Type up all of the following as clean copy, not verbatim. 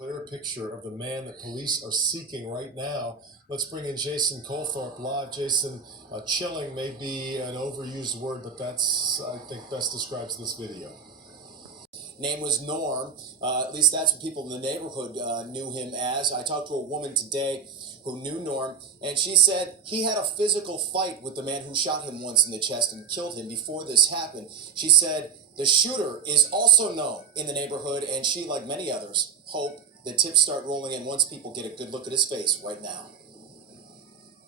Clear picture of the man that police are seeking right now. Let's bring in Jason Colthorpe live. Jason, chilling may be an overused word, but that's, I think, best describes this video. Name was Norm. At least that's what people in the neighborhood knew him as. I talked to a woman today who knew Norm, and she said he had a physical fight with the man who shot him once in the chest and killed him before this happened. She said the shooter is also known in the neighborhood, and she, like many others, hope the tips start rolling in once people get a good look at his face right now.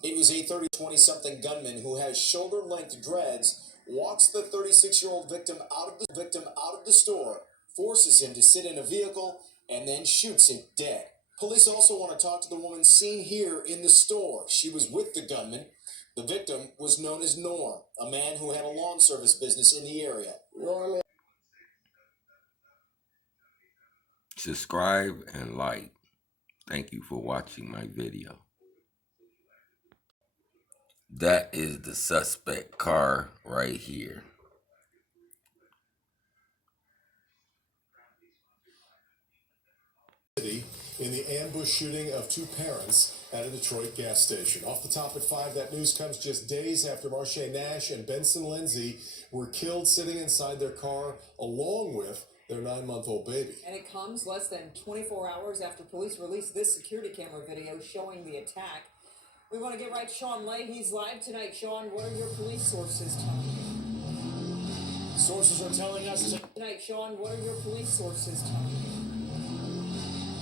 It was a 20-something gunman who has shoulder-length dreads, walks the 36-year-old victim out of the store, forces him to sit in a vehicle, and then shoots him dead. Police also want to talk to the woman seen here in the store. She was with the gunman. The victim was known as Norm, a man who had a lawn service business in the area. Norm. Subscribe and like. Thank you for watching my video. That is the suspect car right here. In the ambush shooting of two parents at a Detroit gas station. Off the top at 5, that news comes just days after Marsha Nash and Benson Lindsay were killed sitting inside their car along with their 9-month-old baby. And it comes less than 24 hours after police released this security camera video showing the attack. We want to get right to Sean Leahy's live tonight. Sean, what are your police sources telling you? Sources are telling us tonight, Sean, what are your police sources telling you?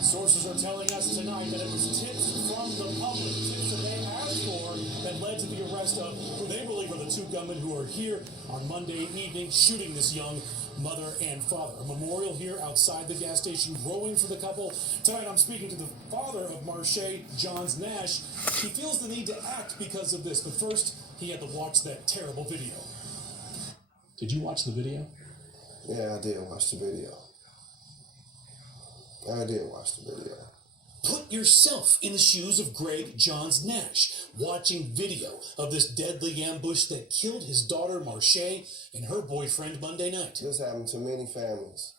Sources are telling us tonight that it was tips from the public, tips that they asked for, that led to the arrest of who they believe are the two gunmen who are here on Monday evening shooting this young mother and father. A memorial here outside the gas station growing for the couple. Tonight I'm speaking to the father of Marsha, Johns Nash. He feels the need to act because of this, but first he had to watch that terrible video. Did you watch the video? Yeah, I did watch the video. I did watch the video. Put yourself in the shoes of Greg Johns Nash, watching video of this deadly ambush that killed his daughter Marsha and her boyfriend Monday night. This happened to many families,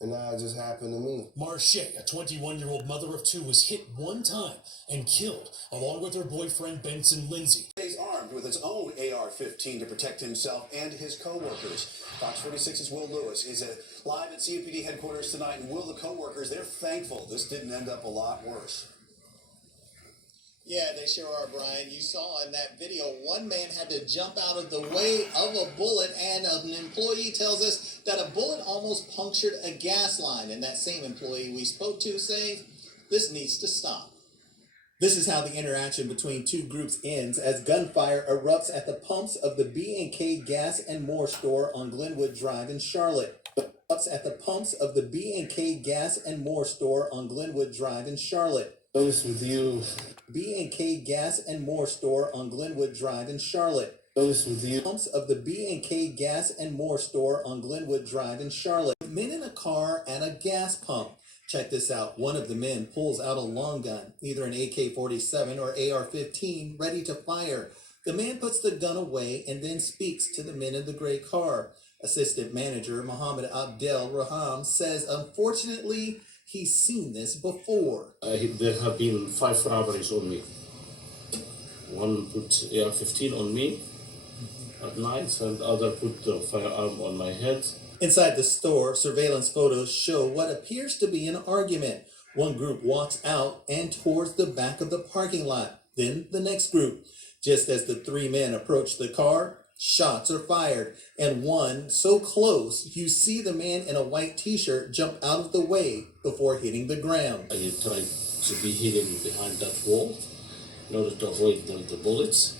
and now it just happened to me. Marsha, a 21-year-old mother of two, was hit one time and killed, along with her boyfriend Benson Lindsay. He's armed with his own AR-15 to protect himself and his co-workers. Fox 46's Will Lewis is live at CUPD headquarters tonight, and Will, the co-workers, they're thankful this didn't end up a lot worse. Yeah, they sure are, Brian. You saw in that video, one man had to jump out of the way of a bullet, and an employee tells us that a bullet almost punctured a gas line. And that same employee we spoke to saying, this needs to stop. This is how the interaction between two groups ends as gunfire erupts at the pumps of the B&K Gas and More store on Glenwood Drive in Charlotte. At the pumps of the B&K Gas and More store on Glenwood Drive in Charlotte. Those with you. B&K Gas and More store on Glenwood Drive in Charlotte. Those with you. Pumps of the B&K Gas and More store on Glenwood Drive in Charlotte. Men in a car at a gas pump. Check this out. One of the men pulls out a long gun, either an AK-47 or AR-15, ready to fire. The man puts the gun away and then speaks to the men in the gray car. Assistant manager Mohammed Abdel Raham says, unfortunately, he's seen this before. There have been 5 robberies on me. One put AR-15 on me at night, and the other put the firearm on my head. Inside the store, surveillance photos show what appears to be an argument. One group walks out and towards the back of the parking lot. Then the next group. Just as the 3 men approach the car, shots are fired, and one so close you see the man in a white t-shirt jump out of the way before hitting the ground. I tried to be hidden behind that wall in order to avoid the bullets.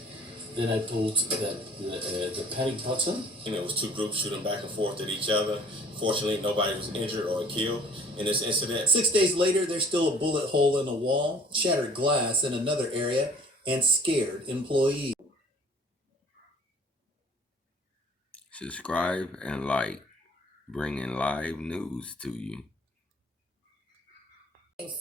Then I pulled the panic button. You know, it was 2 groups shooting back and forth at each other. Fortunately, nobody was injured or killed in this incident. 6 days later, there's still a bullet hole in the wall, shattered glass in another area, and scared employees. Subscribe and like, bringing live news to you.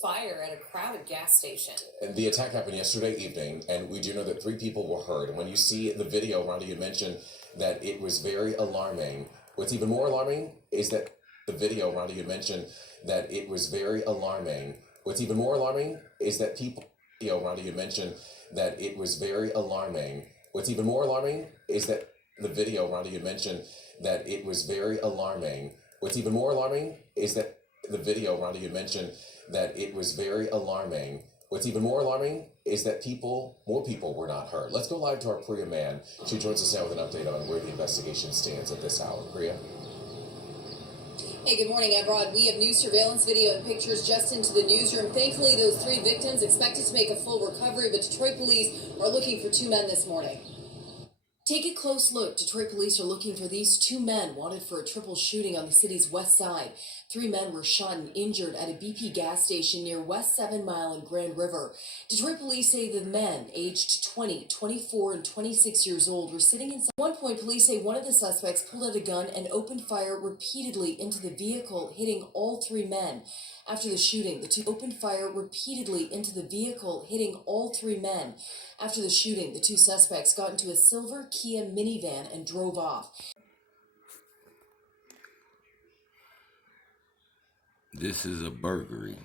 Fire at a crowded gas station. And the attack happened yesterday evening, and we do know that 3 people were hurt. And when you see the video, Rhonda, you mentioned that it was very alarming. What's even more alarming is that the video, Rhonda, you mentioned that it was very alarming. What's even more alarming is that people, Rhonda, you mentioned that it was very alarming. What's even more alarming is that the video, Rhonda, you mentioned that it was very alarming. What's even more alarming is that the video, Rhonda, you mentioned that it was very alarming. What's even more alarming is that more people were not hurt. Let's go live to our Priya Mann. She joins us now with an update on where the investigation stands at this hour. Priya? Hey, good morning, Evrod. We have new surveillance video and pictures just into the newsroom. Thankfully, those 3 victims expected to make a full recovery, but Detroit police are looking for 2 men this morning. Take a close look. Detroit police are looking for these 2 men wanted for a triple shooting on the city's west side. 3 men were shot and injured at a BP gas station near West 7 Mile and Grand River. Detroit police say the men, aged 20, 24, and 26 years old, were sitting inside. At one point, police say one of the suspects pulled out a gun and opened fire repeatedly into the vehicle, hitting all 3 men. After the shooting, the 2 opened fire repeatedly into the vehicle, hitting all 3 men. After the shooting, the 2 suspects got into a silver Kia minivan and drove off. This is a burglary.